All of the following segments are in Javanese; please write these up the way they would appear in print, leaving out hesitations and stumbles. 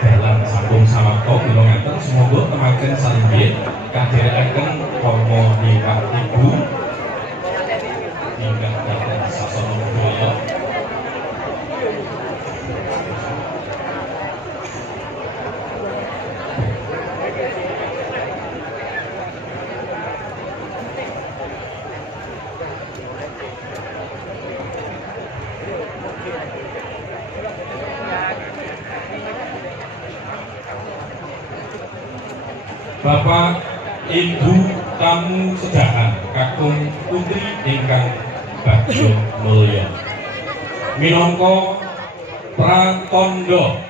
dalam sampung samapta kula ngaten semoga temaken salinggih kadherekaken rama ingkang ibu ingkang dhateng sasana budaya. Bapak, Ibu, tamu sedahan, kakung putri ingkang bagya mulya. Minangka pratandha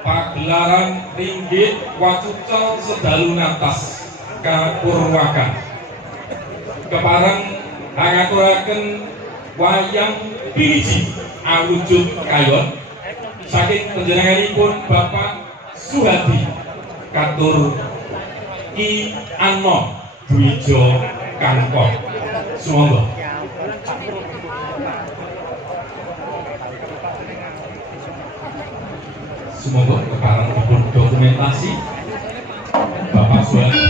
pagelaran Ringgit Wacucal Sedalu Natas kapurwakan kepareng ngaturaken wayang piniji awujud kayon saking panjenenganipun Bapak Suhadi katur Ki Ano Dwijo Kangkong. Sumangga. Sumangga kepareng dipun dokumentasi Bapak Suhadi.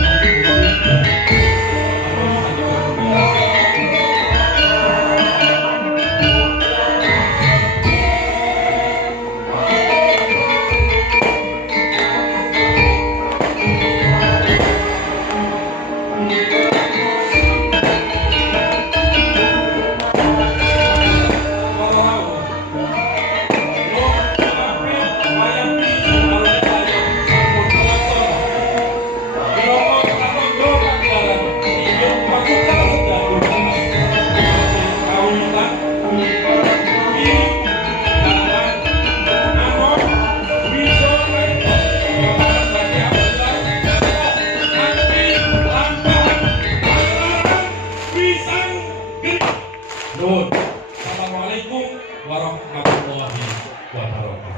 Assalamualaikum warahmatullahi wabarakatuh.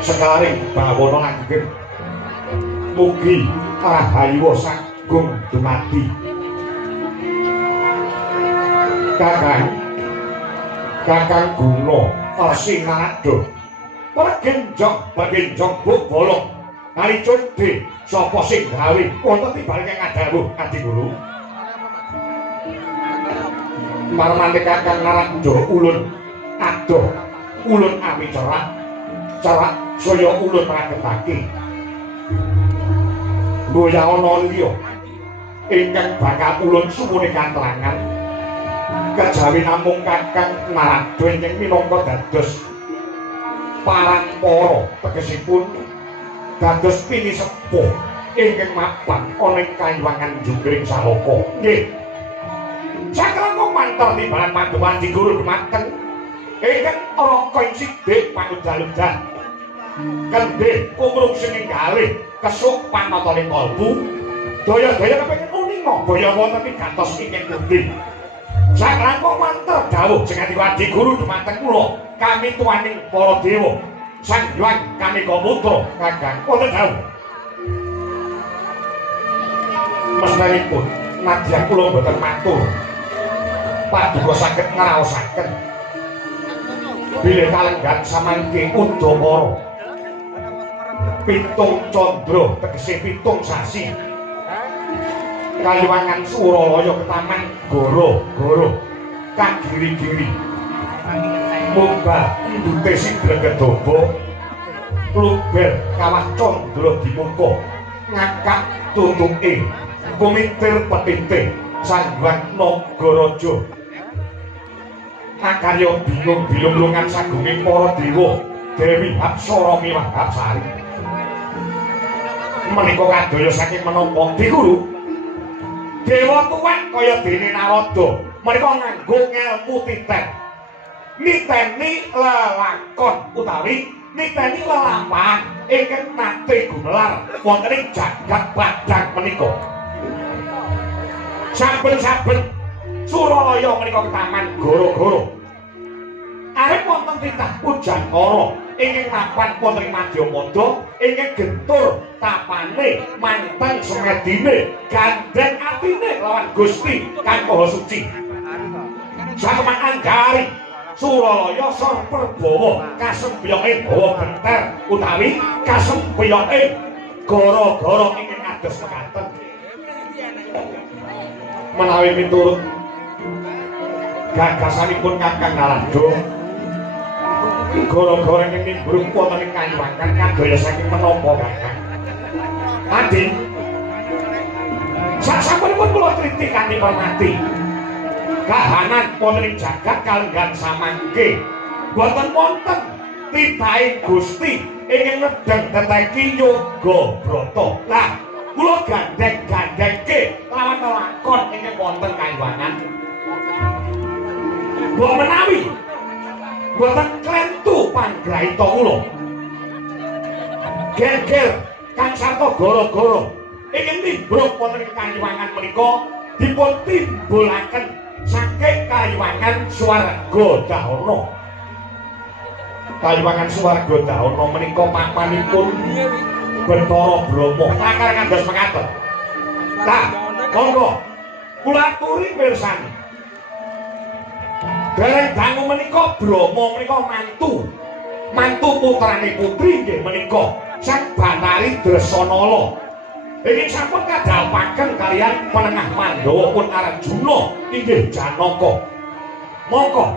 Sekaring bawana langgeng mugi rahayu sagung dumadi kakang guna Sinarado pergenjong buk bolong kali conde sapa sing gawe wonten timbal kang ngadhawuh Adi Guru marmane kakang Narado ulun adoh ulun awi cerak saya ulun ragetake boya ana liya ingkang bakal ulun sumune katrangan kejawi namung kakang Narado ingkang minangka dados parampara tegesipun dados pinisepuh ingkang mapan ana ing kayuwangan Jungkring Saloka nggih sakrama mantar timbalan pandewan Adi Guru dumateng ingkang raka ing sithik panudal-udal kendhe kumrung sininggalih kesuk panataning kalbu daya-daya kepengin uninga boya wonten ing gantos ingkang pundi sakrama mantar dawuh jeneng Adi Guru dumateng kula kami tuaning para dewa Sang Hyang Kanika Putra kakang wonten dawuh mesthanipun nadyan kula boten matur paduka saged ngraosaken bilih kalenggan samangke Udamara pitung candra tegese pitung sasi kayuwangan Suralaya ketaman goro-goro kagiri-giri munggah ndute Sidregedaba kluber kawah candra dimuka ngakak tutuke kumitir petiting Sang Hyang Nagaraja akarya bingung bilung-bilungan sagunging para dewa Dewi Apsara miwah Apsari menika kadaya saking menapa Di Guru dewa tuwek kaya dene Narada menika nganggo ngelmu titen niteni lelakon utawi niteni lelampahan ingkang nate gumelar wonten ing jagat padang menika saben-saben Suralaya menika ketaman goro-goro arep wonten titah Pujangkara ingkang mapan wonten ing Madyapada ingkang gentur tapane manteng semedine gandeng atine lawan Gusti kang Maha Suci Sakeman Anggari Suralaya sor Prabawa kasembyake bawa benter utawi kasembyake gara-gara ingkang ados mekaten menawi miturut gagasanipun Kakang Narado gara-gara ingkang nimbrung wonten ing kayuwangan kadaya saking menapa Kakang Adi sasampunipun kula triti kanthi hormati kahanan wonten ing jagat kalenggan samangke boten wonten titahing Gusti ingin ngedeng teteki yoga brata. Lah kula gandeng-gandengke lawan lakon ingkang wonten kayuwangan. Mbok menawi boten klentu panggraita kula. Ger-ger Kang Sarta gara-gara ingin nimbrung wonten ing kayuwangan menika dipun timbulaken saking kayuwangan Swarga Dahana. Kayuwangan Swarga Dahana menika papanipun Bathara Brahma. Langkar kandos mekaten. Nah, monggo kula aturi pirsani. Dereng dangu menika Brahma menika mantu putrane putri nggih menika Sang Batari Dresanala. Ingin sampun kadhapaken kalian penengah Pandhawa pun Arjuna inggih Janaka. Monggo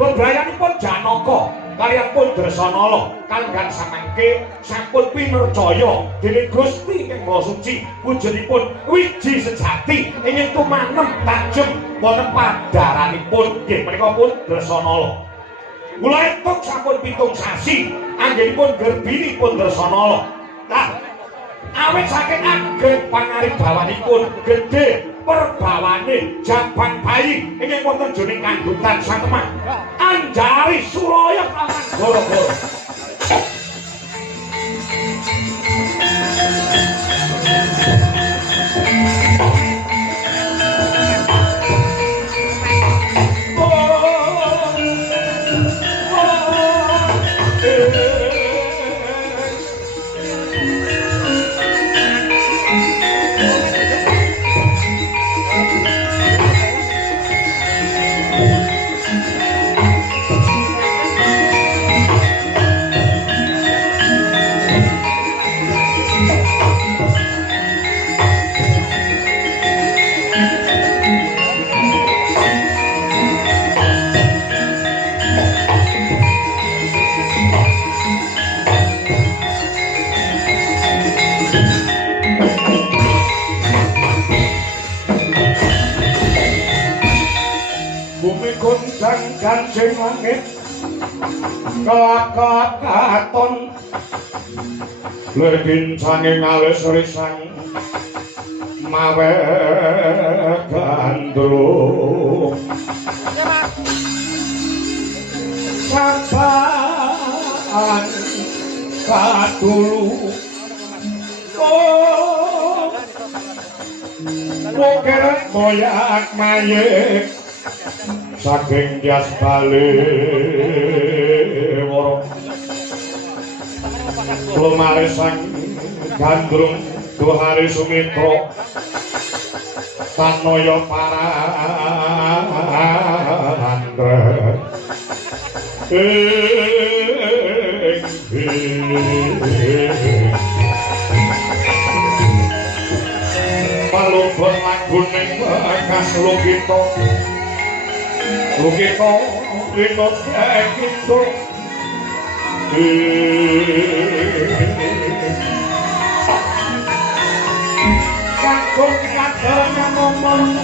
bebrayanipun Janaka kaliyan pun Dresanala kalenggan samangke sampun pinercaya dening Gusti ingkang Maha Suci wujudipun wiji sejati ingin tumanem tajem wonten padaranipun nggih menika pun Dresanala. Kula entuk sampun 7 sasi anggenipun gerbinipun Dresanala. Nah, awit saking ageng pangaribawanipun gedhe perbawane jabang bayi ingkang wonten jroning kandhutan Satemah Anjari Suraya Taman Goro-goro. Kancing langit kelak-kelak katon legin sanging alis risang mawe gandrung sapaan katulu mukir moyak mayek saking Dias Balewara lumare sang gandrung duhari Sumitra tanaya parandra palubur laguning bekas Lukita Lukita linut ekitu kakung kadanya ngomong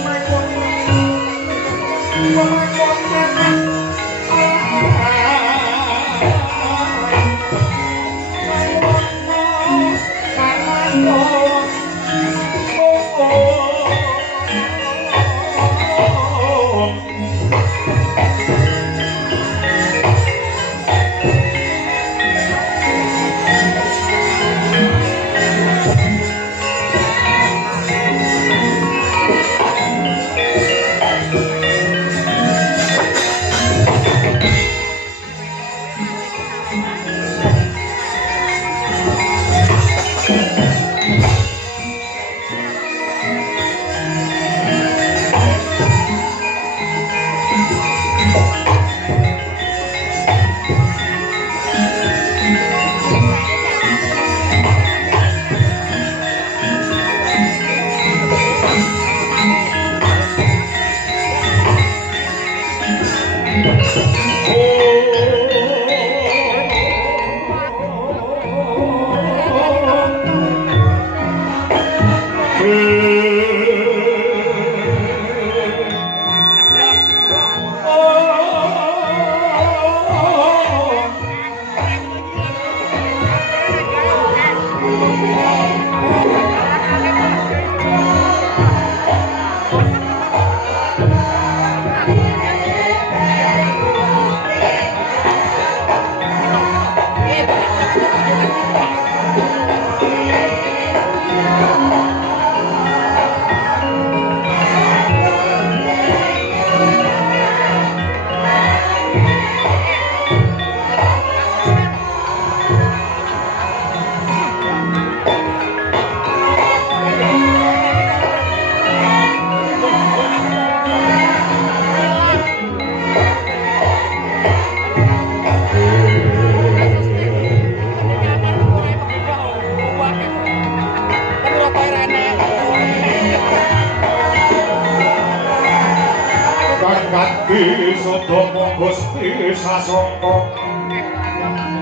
Sudomo Gusti Sasongko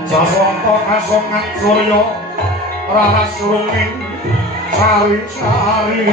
Sasongko kasongan surya raras ruming sari-sari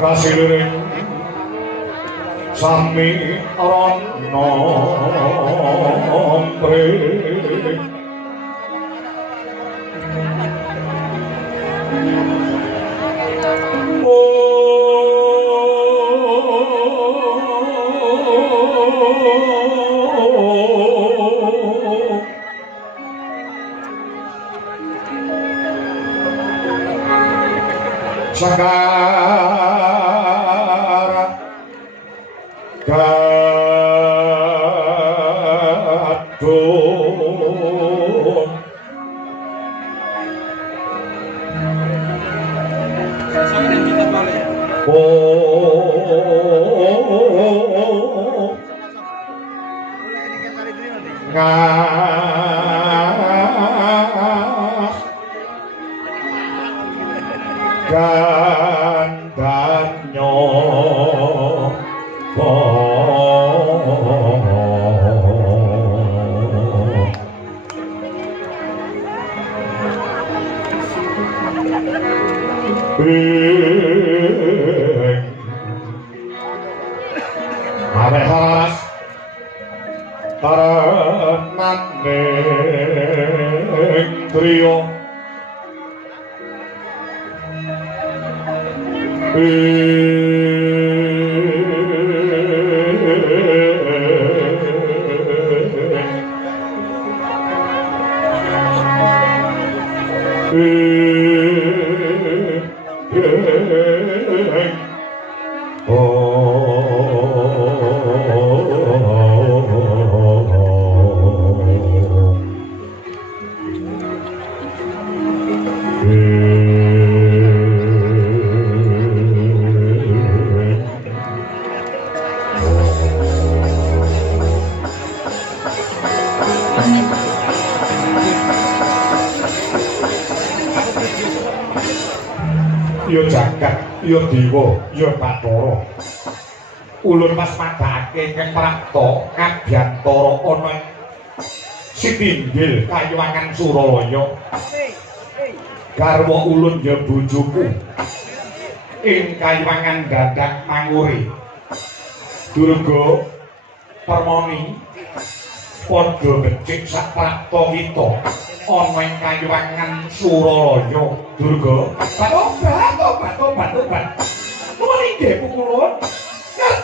Kasiring sami rono pre Sakarat Gadung Gandanyo Ave haras Taranandeng trio ya jagat, ya dewa, ya Bathara. Ulun pas madhake keng prapta kabyantara ana ing Sitinggil Kayuwangan Suralaya. Garwa ulun ya bojoku ing Kayuwangan Dadang Manguri. Durga Permoni padha becik sak prapta kita ana ing Kayuwangan Suralaya. Durga tobat. Nuwun inggih pukulun.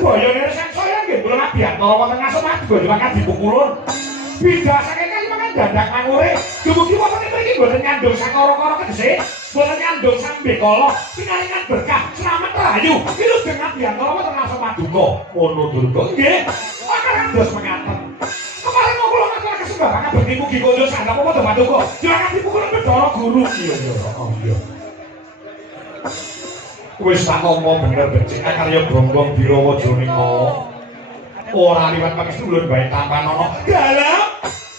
Boyone sang saya nggih kula ngabiyantara wonten ngasem madya diwangan dipukulun. Bidasake Kayuwangan Dadang Manguri. Dumugi wonten mriki boten ngandung sakara-kara kedhese, boten ngandung sambekala, pinaringan berkah, slamet rahayu. Wilujeng ngabiyantara wonten ngasem maduka. Ngono Durga nggih. Makaran dos mengaten. Kemarin mau kula ngaturaken sembarangan bekti mugi kula sandhap apa maduka. Diwangan dipukulun Bathara Guru. Iya. Wis tak ngomong bener becik karya Bronggong Birawa Janika. Ora liwat pangestu ulun bae Tampanana. Dalam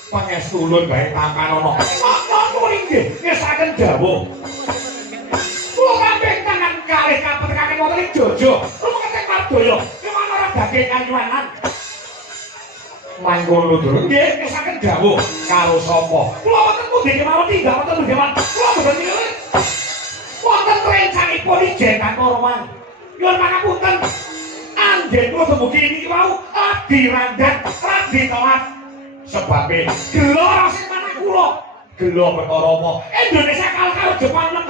pangestu ulun bae Tampanana. Apa inggih ngesaken dawuh. Kula kabeh tangan kalih kapetekaken wonten ing Jaja. Rumangsa Mardaya, kemana ora daging Kayuwangan. Mangkono Durga nggih ngesaken dawuh karo sapa? Kula wonten pundi kemawon tinggal wonten Dewan. Kula boten milih. Wonten rencanipun Ijen Kanorman Nyuwun pangapunten. Anggen kula dumugi niki wau dirandhat lan ditolak. Sebabe gelo sing manah kula. Gelo perkara apa? Indonesia kalah karo Jepang 6-0.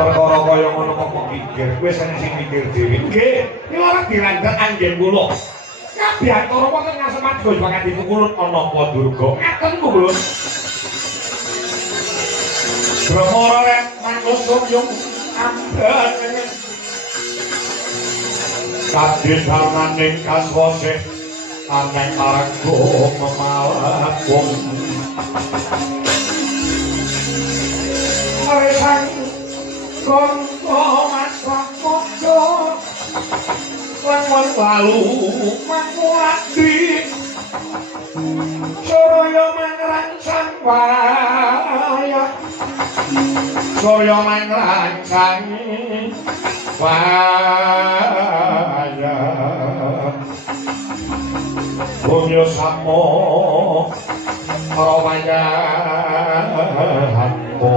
Perkara kaya ngono kok mikir, wis ana sing mikir dhewe. Nggih, kula dirandhat anggen kula. Kabeh antara wonten ngasemat go banget dipukulun ana apa durga. Ngaten pukulun. Brahmara rek manungsa yung amban. Kadidananing kaswase aneng argo memalapung. Aresan konto masramojo Wang lalu manguladi Surya mangrancang waya Surya mangrancang waya Bumyo samo rawaya hammo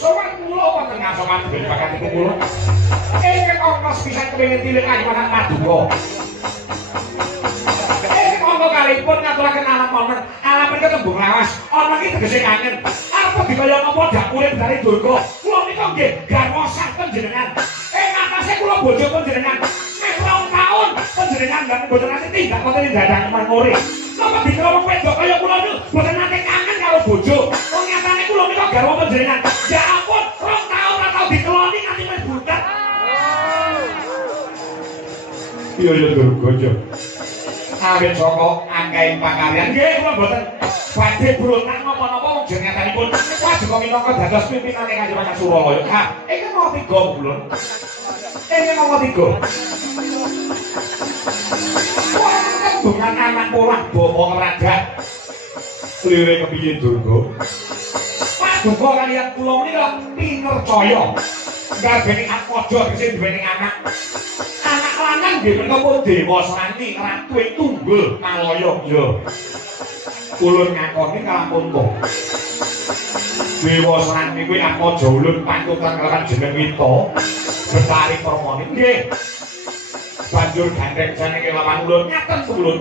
sowan kula wonten ngasoman dene bakatipun kula ingkang ongkos pisan kepengin tilik kalimanan paduka monggo kalipun ngaturaken alamat alamat ketembung lawas ana iki tegese kangen apa dikaya napa dak urip dari durga kula nika nggih garwa saken jenengan atase kula bojo panjenengan nek rong taun panjenengan mboten nate tindak wonten dadang mangore napa dikira wedok kaya kula niku mboten nate kangen karo bojo wong nyatane kula nika garwa panjenengan ya ampun rong taun ora tau dikeloni nganti wis budak iya durga awit saka angkaing pakaryan nggih kula mboten badhe brontak napa-napa wong jenenganipun paduka minangka dados pimpinane Kanjeng Ratu Suralaya ha iki mau tiga bulan ini mau tiga dengan anak polah bopong raga lirik kepiye durga paduka kalian kula menika pinercaya garbeni atmaja sing duweni anak lanang nggih menika dewa srani ratu ing tunggul malaya ya ulun ngakoni kalampun kok dewa srani kuwi atmaja ulun pantutan kelawan jeneng Wita Betari Permoni nggih banjur gandeng jane kelawan ulun ngaten ulun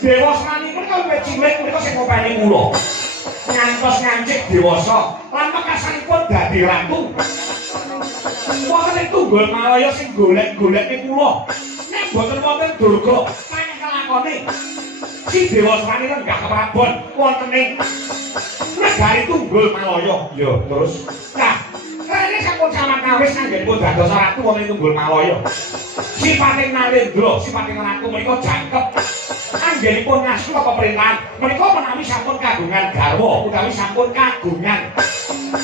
dewa srani menika wis cilik menika sing ngopeni kula ngantos ngancik dewasa lan mekasanipun dadi ratu wonten ing tunggul malaya sing golek-golekne kula nek boten wonten durga panjenengan kelakone si dewa srani lan gak keprabon wonten ing negari tunggul malaya ya terus nah rene sampun sampeyan kawis anggenipun dados ratu wonten ing tunggul malaya sipating Narendra sipating ratu menika jangkep anggenipun ngasu pemerintahan menika menawi sampun kagungan garwa utawi sampun kagungan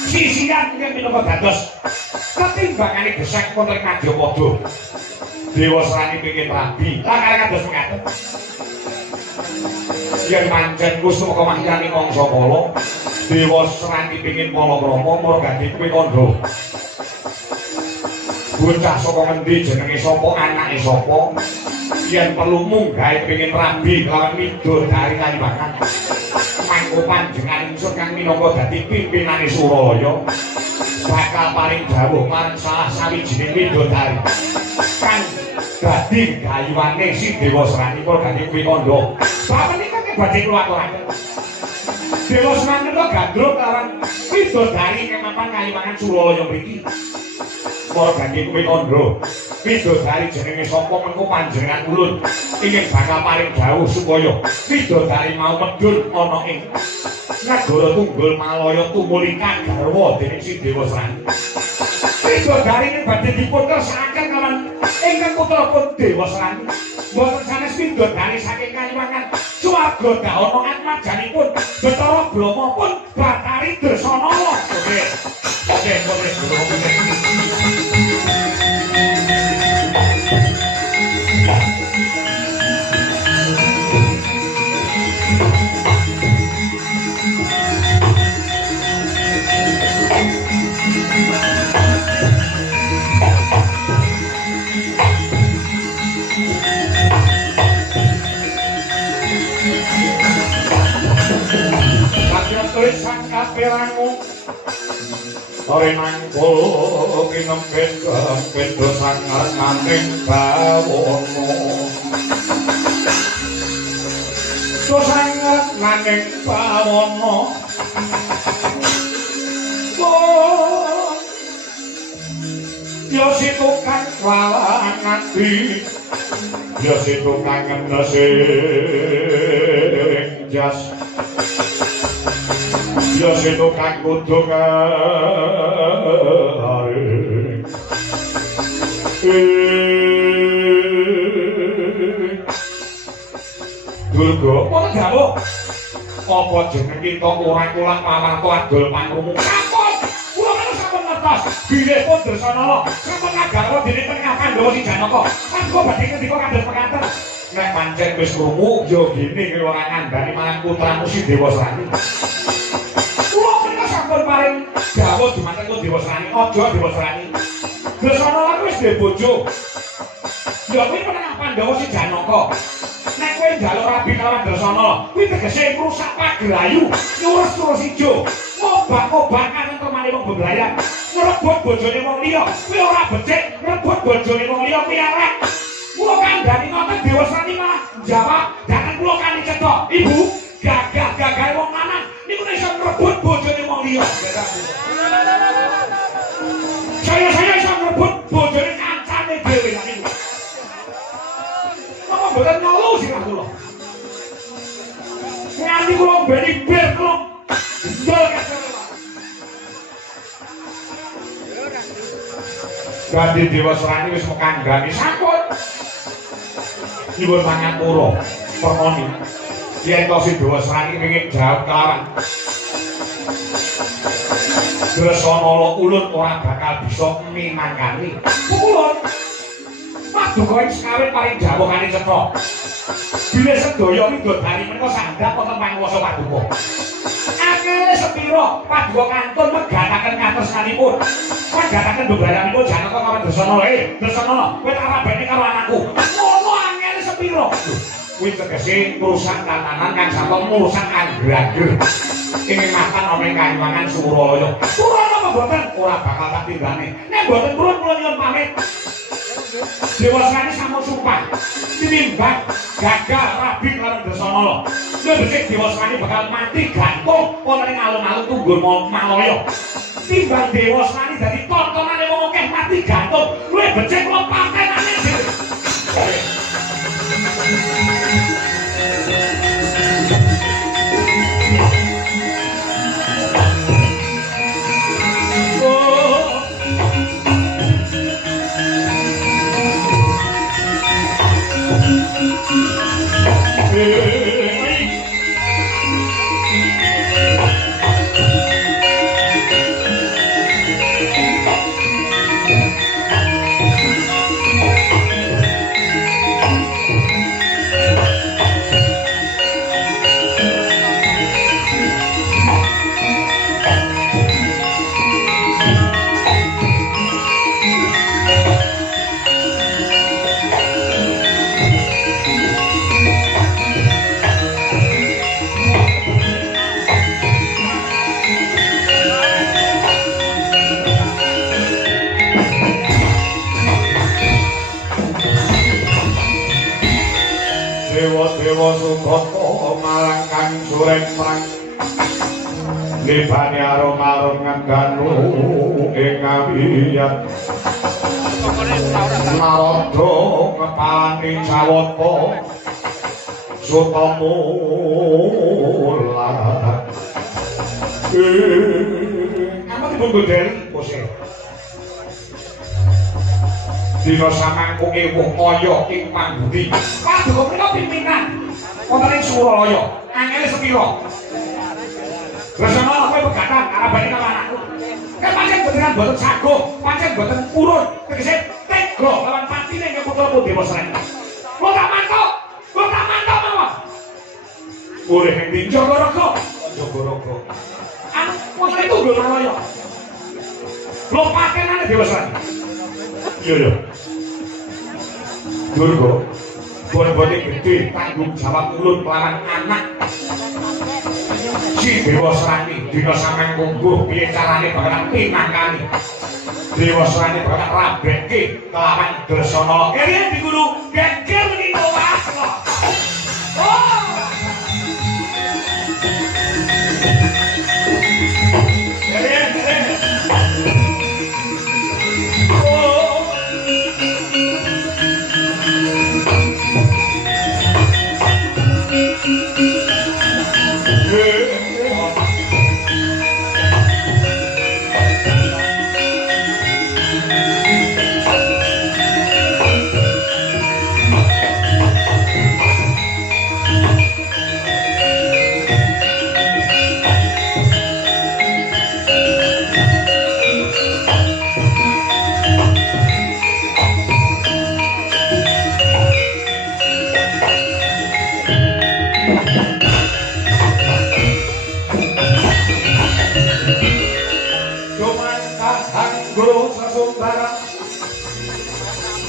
sisian ingkang minangka dados ketimbangane gesek wonten Madyapada dewa srani pengin rabi lakare kados mengaten yen pancen Gusti Maka Mahyani mangsa kala dewa srani pengin palakrama margane kuwi kandha bocah saka ngendi jenenge sapa anake sapa yen perlu munggah pengin rabi kelawan Widodari Kaliwangan mangko panjenengan ingsun kang minangka dadi pimpinane Suralaya bakal paring dawuh marang salah sawijining widodari kang dadi gayuwane si dewa srani margane kuwi kandha bapak nika badhe kula aturaken dewa srani kok gandrung kelawan widodari kang mapan Kaliwangan Suralaya mriki margane kuwi kandha widodari jenenge sapa mengko panjenengan ulun ingin bakal paring dawuh supaya widodari mau medhun ana ing negara tunggul malaya tumulika garwa dening si dewa srani widodari ing badhe dipun kersakaken kalian ingkang putrapun dewa srani mboten sanes widodari saking Kaliwangan swarga dak ana atmajanipun Bathara Brahma pun Batari Dresanala oke wis sangkat pirangu ore nangkul kinempet kedo sangar maning bawono do sangat maning bawono yo situ kang walang ati yo situ kang ngesing jas yo situ kang kudu garing Durga apa galuh apa jeneng kita ora kulak mawarta adol pangrumu sampun kula kan sampun ngertos bilih pun Dresanala sampun ngagarwa dening Tengah Pandhawa si Janaka mangko badhe ngendika kados mekaten nek pancen wis krungu yo gini kowe ora ngandani marang putramu si Dewasrani kula menika sampun paring dawuh dumateng Dewasrani aja Dewasrani Dresanala wis duwe bojo yo kuwi Tengah Pandhawa si Janaka nek kowe njaluk rabi kalawan Dresanala kuwi tegese ngrusak pagrayu nyurus-nyurus ijo ngobak-ngobakan entemane wong bebrayan ngrebut bojone wong liya kuwi ora becik ngrebut bojone wong liya kuwi arek kula kandhani ngoten Dewasrani malah jawab jangan kula kani cetok ibu gagah-gagah wong lanang niku iso ngrebut bojone wong liya saya iso ngrebut bojone kancane dhewe lan niku kok mboten nyolu sirah kula nganti kula mbeni bir kula ndol Gandhi Dewasrani wis mekandhani sampun nyuwun pangapura permoni yen to si Dewasrani pengin jawab kelawan Dresanala ulun ora bakal bisa mimangkani ulun paduka ing sekawit paring dawuh kali cetha bilih sedaya midodari menika sandhap wonten panguwasa paduka akeh sepira paduka kantun megataken katresnanipun megataken bebrayanipun Janaka karo Dresanala Dresanala kowe tak rabeni karo anakku ngono angel sepira kuwi tegese ngrusak tatanan kang sampun ngrusak angger-angger ing mapan ana ing Kayuwangan Suralaya Suralaya apa mboten ora bakal tak tinggane nek mboten purun kula nyuwun pamit Dewasrani sampun sumpah tinimbang gagal rabi karo Dresanala nek becik Dewasrani bakal mati gantung wonten ing alun-alun Tunggur Malaya timbang Dewasrani dadi tontonane wong akeh mati gantung luwih becik kula patenane dhewe Dewa Sugata marang kang sureng prang libane arum-arum ngandanu ing ngawiyat Narada ngepani Jawata Sutamula kamu dibungkul dari posisi dina samangku ewuh kaya ing pambudi paduka menika pimpinan wonten ing Suralaya angele sepira Dresanala kowe pegatan arabane karo anakku kan pancen beneran boten saguh pancen boten purun tegese tega lawan patine ing putra Dewasrani kok tak mantuk mawon urip ing Jogorogo anu putra itu Suralaya lho patenane Dewasrani iya Durga bon-bone gede tanggung jawab ulun kelawan anak si Si Dewa Srani dina sampeyan mungguh piye carane bakalan pinangkani. Dewa Srani bakal rabekke kelawan Dresana. Kene di guru geger iki wae kok. Oh!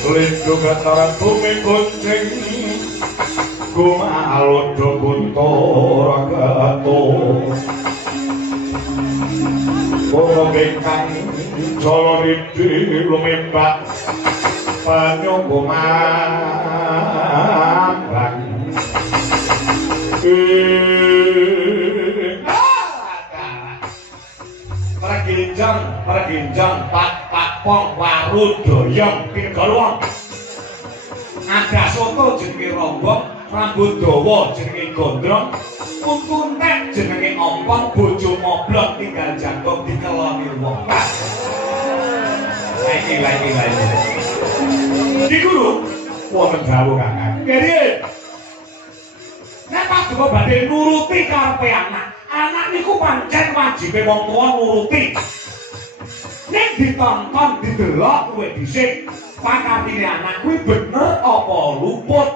Lindung gataran bumi kuncing Gumalodo Kuntara Gato Para ingkang jala ridi lumembak banyu gumambang Perginjang pak pong waru doyong pinggolong ada soto jenenge rombong rambut dawa jenenge gondrong kuku entek jenenge ompong bojo moblok tinggal jangkok dikeloni wong lagi di guru wonten dawuh kakang kene nek paduka badhe nuruti karepe anak niku pancen wajibe wong tuwa nuruti. Nek ditonton didelok kowe dhisik, pakatine anak kuwi bener apa luput?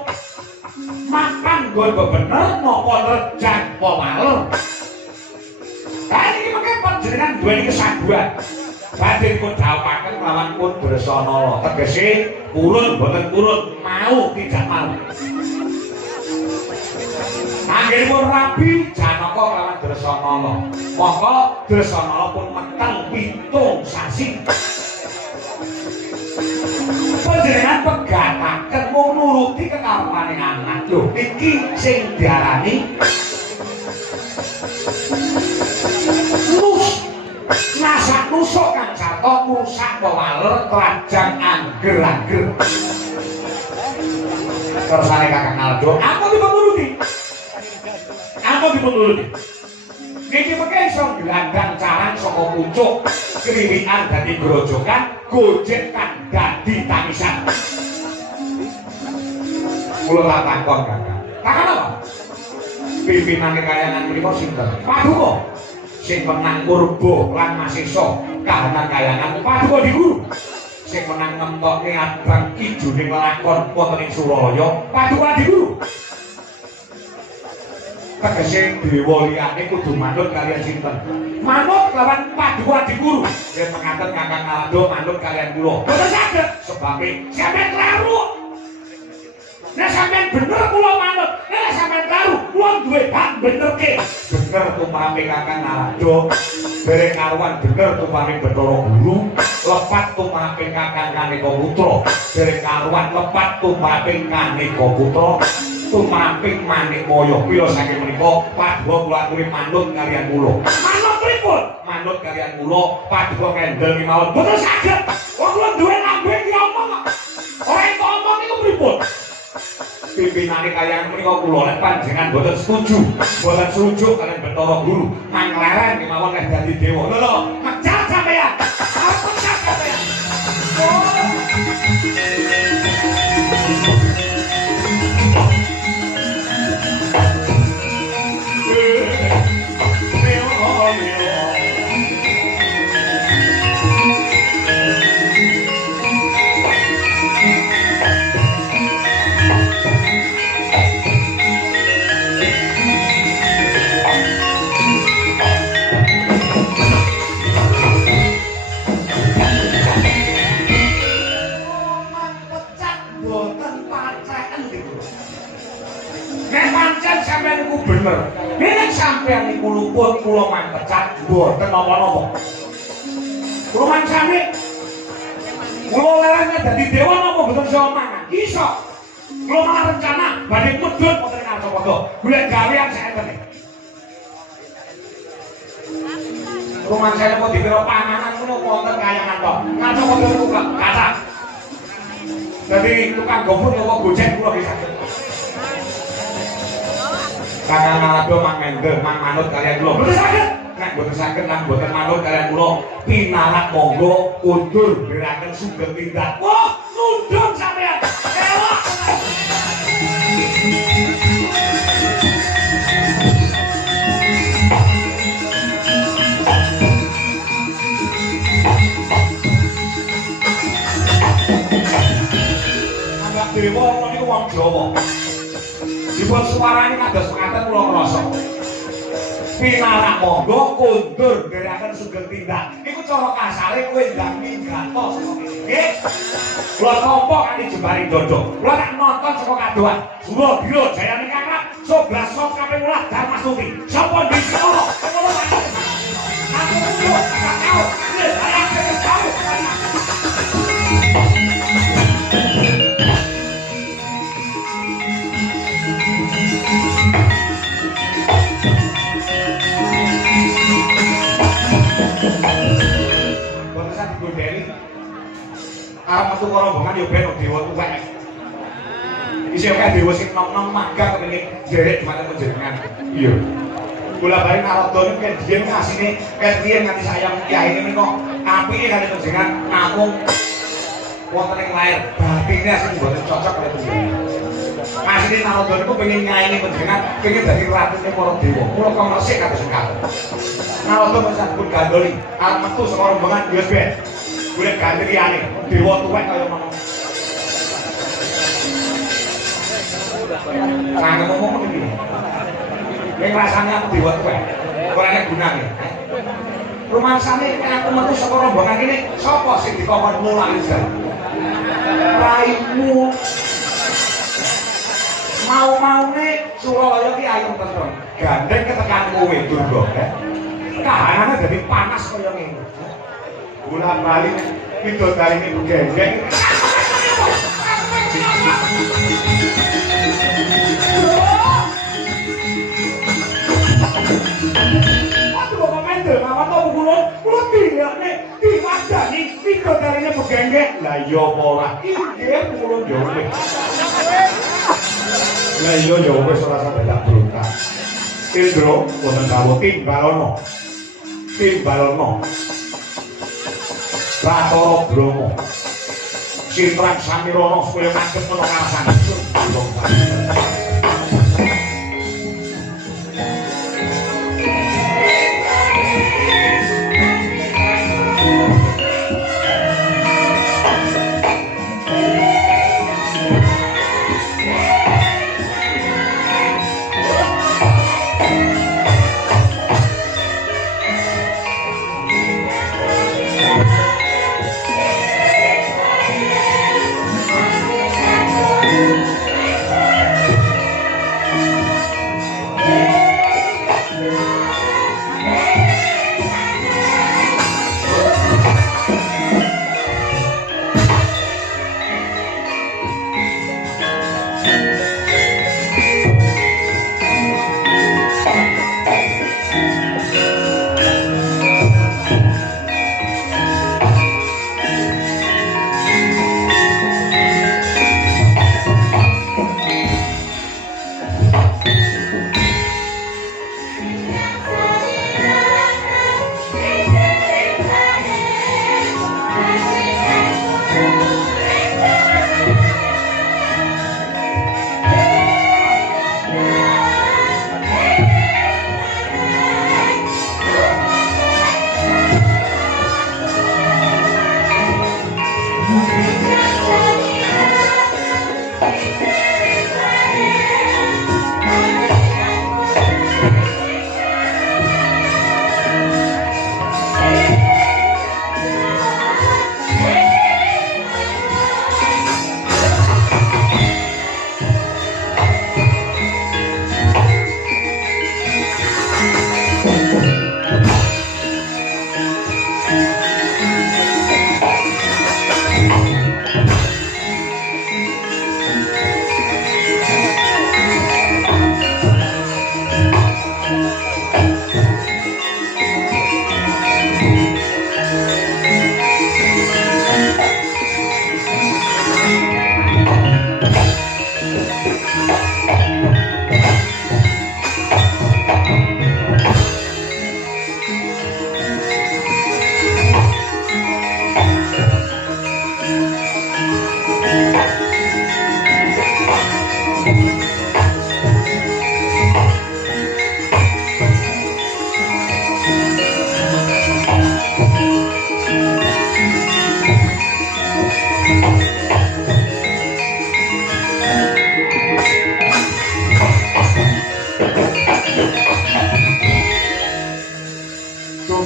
Makan nggon bener napa nerjang apa maler? Lah iki mengke panjenengan duweni kesaguhan. Badhe pun dawuhaken lawan pun Dresana. Tegese purun boten purun, mau tidak mau. Anggenipun rabi Janaka lawan Dresana. Monggo Dresana pun meteng 7 sasi. Panjenengan pegataken mung nuruti kekarepane anak. Lho, iki sing diarani nasak nusuk Kang Sarta rusak pewaler krajang angger-angger. Kersane Kakang Aldo, aku dipenuruti. Niki mengke iso gelandang carang saka pucuk, kriwikan dadi grojokan, gojek kang dadi tangisan. Kula tak takon Kakang. Takon apa? Pimpinane kayangan menika sinten? Paduka. Sing menang Purba lan Masisa, kahanan kayangan Paduka di guru. Sing menang nemtokke abang ijoning lakon wonten ing Suralaya, Paduka di guru. Tegese dewa liyane kudu manut kalian sinten? Manut lawan Paduka di guru. Yen mengaten Kakang Aldo manut kalian kula. Boten saged sebabe sampeyan kleru. Nek sampeyan bener kula manut, nek sampeyan kleru kula duwe hak benerke. Bener tumpame Kakang Aldo, dereng karuan bener tumpame Bathara Guru, lepat tumpame Kakang Kaneka Putra, dereng karuan lepat tumpame Kaneka Putra. Tumamping manik moyo pila saking menika Paduka kula aturi manut kalian kula. Manut pripun? Manut kalian kula Paduka kendel mawon. Boten saged. Wong kula duwe lambe iki omong kok. Ora ento omong niku pripun? Pimpinane kalian menika kula nek panjenengan boten setuju, boten setuju kalian Bathara Guru, mangleren mawon nek dadi dewa. Lho, mejar sampeyan. Arep mejar sampeyan. sampeyan niku luput kula mantecat mboten napa-napa. Kula mangsane kula lerane dadi dewa napa mboten iso mangan? Iso. Kula malah rencana badhe medhun wonten Ngarsapata. Golek gawean saenten. Rumah saya kok dikira panganan ngono wonten kayangan to. Ngarsapata niku kathah. Dadi tukang gofood kok gojek kula ki saged. Kakang Narado mang mendel mang manut kalian kula. Mboten saged. Nek mboten saged lan mboten manut kalian kula pinarak monggo undur beraken sugeng tindak. Wah, nundung sampean. Elok. Anggap dewa niku wong Jawa. Dipun suarane kados mekaten kula krasa. Pinarak monggo kundur gerakan sugeng tindak. Iku cara kasare kowe ndang minggato saka kene. Nggih. Kula tampa kanthi jembaring dodo. Kula tak nonton saka kadohan. Jura Biro Jayane Kakak, Soblas Sop kaping 12 Darmasuti. Sapa ndisi ora? Ngono wae. Aku kudu tak tau. Wis ayo ketemu. Arep metu rombongan yo ben dewa tuwek. Isih akeh dewa sing nom-nom magang kepengin nderek dhumateng panjenengan. Iya. Kula bali Narada niku kan biyen ngasine ketiyen nganti sayang kiyaine menika apike kali panjenengan namung wonten ing lair batine sing mboten cocok kali panjenengan. Asline Narada niku pengin nyaingi panjenengan, pengin dadi ratune para dewa. Kula kok resik kados sekali. Narada sampun gandoli arep metu saka rombongan yo ben. Golek ganti liyane, dewa tuwek kaya ngono. Kangen ngomong iki. Ning rasane aku dewa tuwek. Ora ana gunane. Rumangsane aku metu saka rombongan kene, sapa sing dikongkon mulang iki? Raimu. Mau-maune Suralaya ki ayo tenan. Gandeng ketekan kowe Durga. Kahanane dadi panas kaya ngene. Bulan balik bidodari ini bergenggeng. Aduh bapak mendel, mama tau kulon tidak nih diwadani bidodari ini bergenggeng. Lah iya pola, ini kulon jauh. Lah iya jauh serasa tidak beruntung. Indro, boten kawo Timbalono. Bathara Brahma Cintran Samirana supaya mangket menawa ngarasane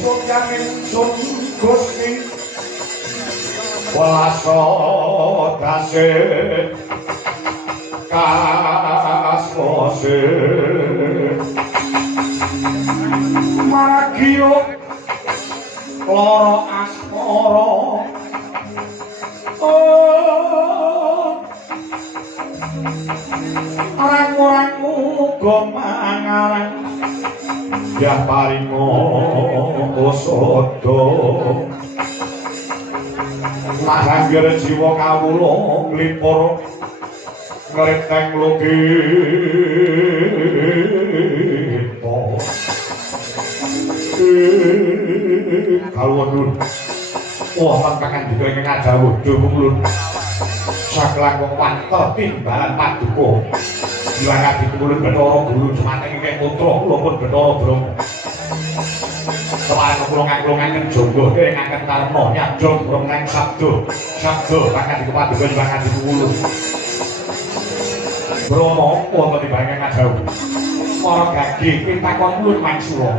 Pungkaning sun Gusti Walasa dasih kaspose Maragio loro asmara Arang-arang muga mangarang ya paringo osada Lahangger jiwa kawula nglipur ngreteng logita kalwendun wah mangkangan juga ingkang ngajawuh dhuwur saklangkung wantor timbalan paduka Hyang Adi Kulun Bathara Guru Jumateng ingkang putra kula pun Bathara Brahma Kepala kulungan-kulungan jonggo ing angkat karna nyadong bromeng sabda bakal dikepadukan Hyang Adi Kulun Bromo wonten tibange ngajauh para gage pitakon ulun mangsura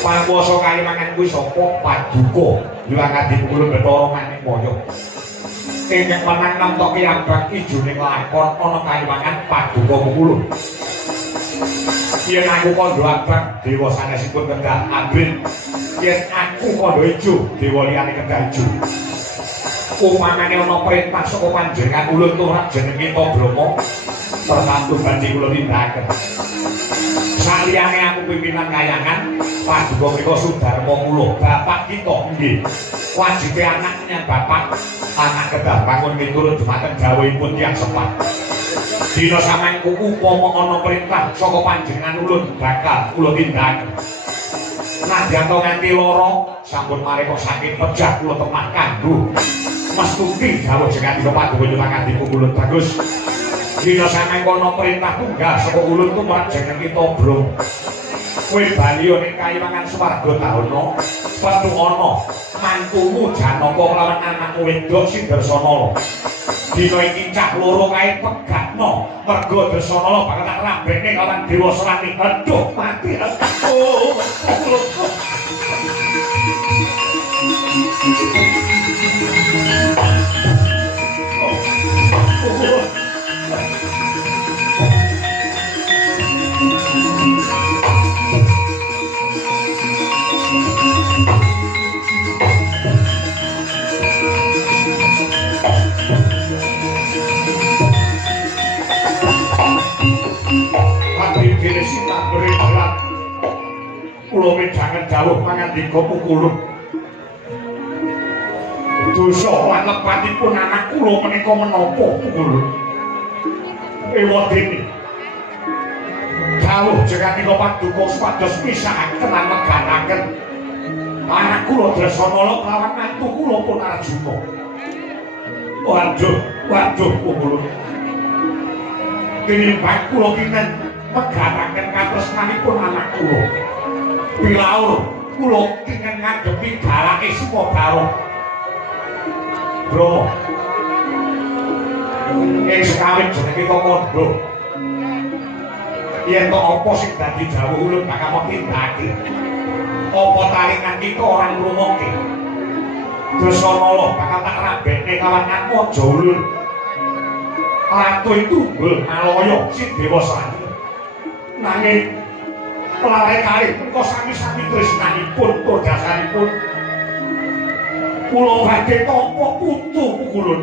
panguwasa kalimangan kuwi sapa paduka Hyang Adi Kulun Bathara Manikmaya ingkang menang nemtoki ambak ijoning lakon ana kalimangan paduka Kulun yen aku kandha abang dewa sanesipun kendhah abrit yen aku kandha ijo dewa liyane kendhah ijo umamane ana perintah saka panjenengan ulun tumrap jenenge Brahma tertamtu banding kula tindakaken saliyane aku pimpinan kayangan paduka menika Sudarma kula bapak kita nggih wajibe anaknya bapak anak kedah bangun miturut dumateng dawuhipun tiyang sepat dina samengku upama ana perintah saka panjenengan ulun bakal kula tindakaken nadyan to nganti lara sampun mareka saking pejah kula temah kanggo mestuti dawuh jenengan paduka Hyang Adi Kulun bagus dina samengku ana perintah tunggal saka ulun tumrap jeneng kita Brahma kowe bali ning kayiwangan swarga tauna petu ana mantumu Janaka kelawan anakmu wedok Sidrasana dina iki cah loro kae pegatno mergo Drasanala bakal tak rambene kawan Dewa Serani aduh mati kula midhangen dawuh pangandika Kulun dosa lan lepatipun anak kula menika menapa Kulun ewadene dawuh jenengan paduka supados pisahaken lan meganaken anak kula Drasanala kelawan mantu kula pun Arjuna waduh Kulun tinimbang kula kinten meganaken katresnanipun anak kula pilaur kula kenging ngadepi dalake Sumadara Bro ing sekawit jenenge komodo yen to apa sing dadi dawuh ulun bakal tindakake apa taringan kita ora ngrungokke Drasanala bakal tak rabekne kawan Atmaja ulun Ratu Tunggul Malaya si Dewa Serani nanging pelare kalih engko sami-sami tresnanipun tur dasaripun kula badhe tampa putu Kulun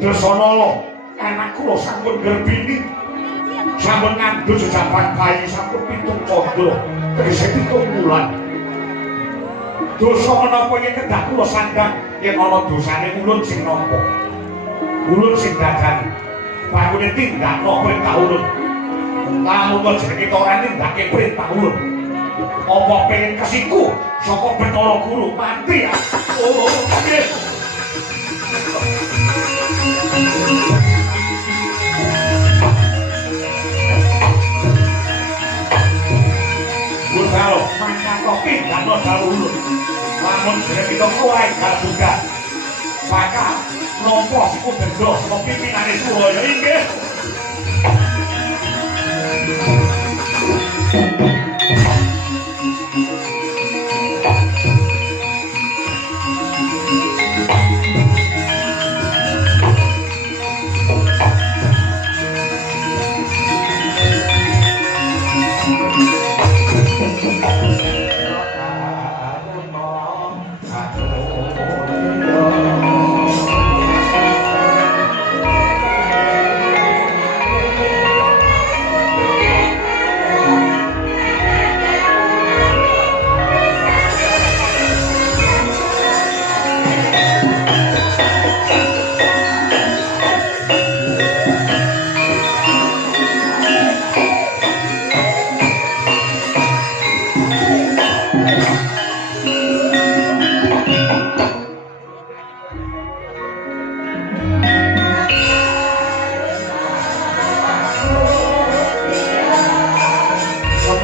Drasanala anak kula sampun gerbini sampun ngandhut jejaban bayi sampun 7 candra tegese 7 wulan dosa menapa ing kedah kula sandang yen ana dosane ulun sing nampa ulun sing dadani bangune tindakno perintah ulun lamun kok jenenge ora nindakake perintah ulun apa pengen kesiku saka Bathara Guru mati ya oh nggih Budal mangkatoki dano dawuh lamun jenenge kuwi kaduga bakal nampa siku bendho saka pimpinane Suraya inggih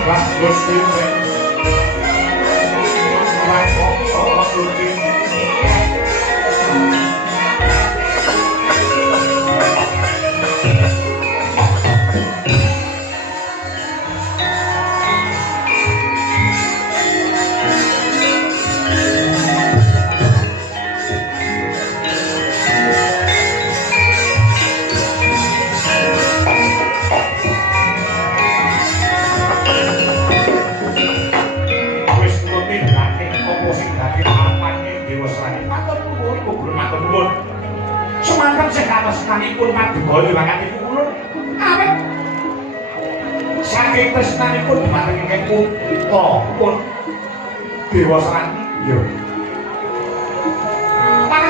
Gusti Rapopo suci semanten sekatesanipun madugaya wanganipun ulun awet saking tresnanipun dhumateng ingkang putra pun dewa serani yo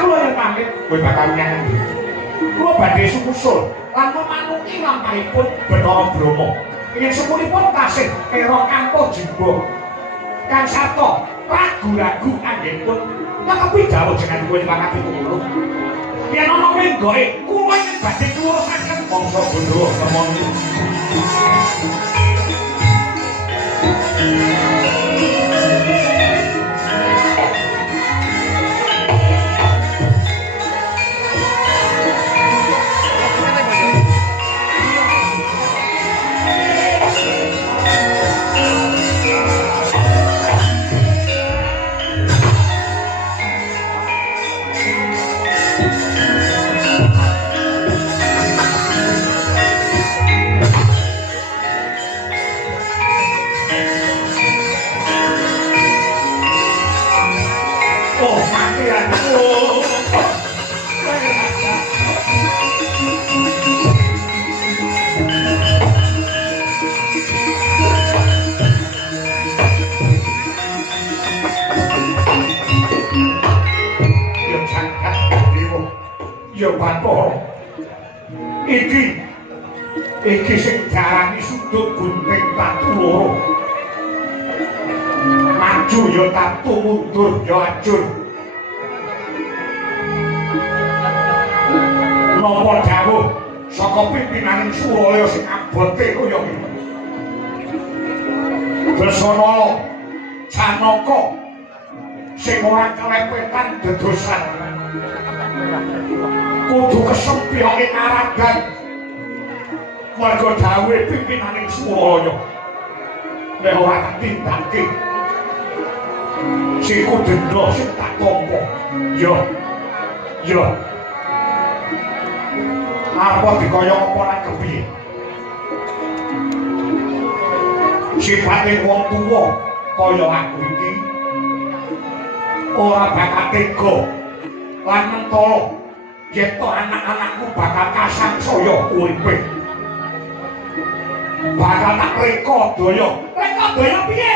kula yen pamit kowe bakal nyang ndi kula badhe sumusul lan memanungi lampahipun Bathara Brahma ingin sepunipun tasih kera kampuh jimbo kang sarta ragu-ragu anggenipun netepi dawuh jenengan kowe wanganipun ulun yen ana menggoe kula yen badhe klurusaken bangsa Gundhawa kemawon. Ya Bathara iki sing darani sudut gunting tatu loro maju ya tatu mundur ya ajur napa dawuh saka pimpinaning Suraya sing abote kaya ngene Dasana Janaka sing ora kelepetan dedosan kudu kesempioke Naragan mergo dawuhe pimpinaning Suraya nek ora tak tindake siku denda sing tak tampa yo apa dikaya apa lan kepiye sipate wong tuwa kaya aku iki ora bakal tega lan mentolo yen to anak-anakku bakal kasangsaya uripe bakal tak reka daya piye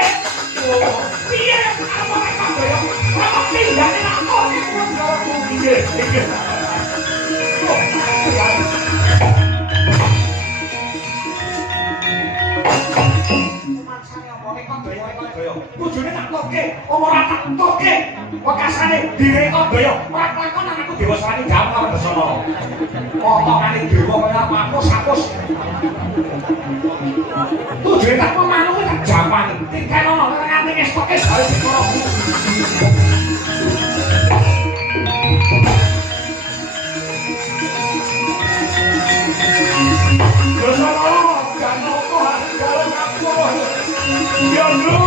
piye apa reka daya apa tindake aku piye piye bojone tak toke ora tak toke wekasane direka daya ora kelakon anakku dewa serani jam karo Dasana potongane dewa kaya hapus bojone tak memanungi tak jaman tingkah ono nganti estoke gawe dikoro Dasana Janaka dalam aku ya lu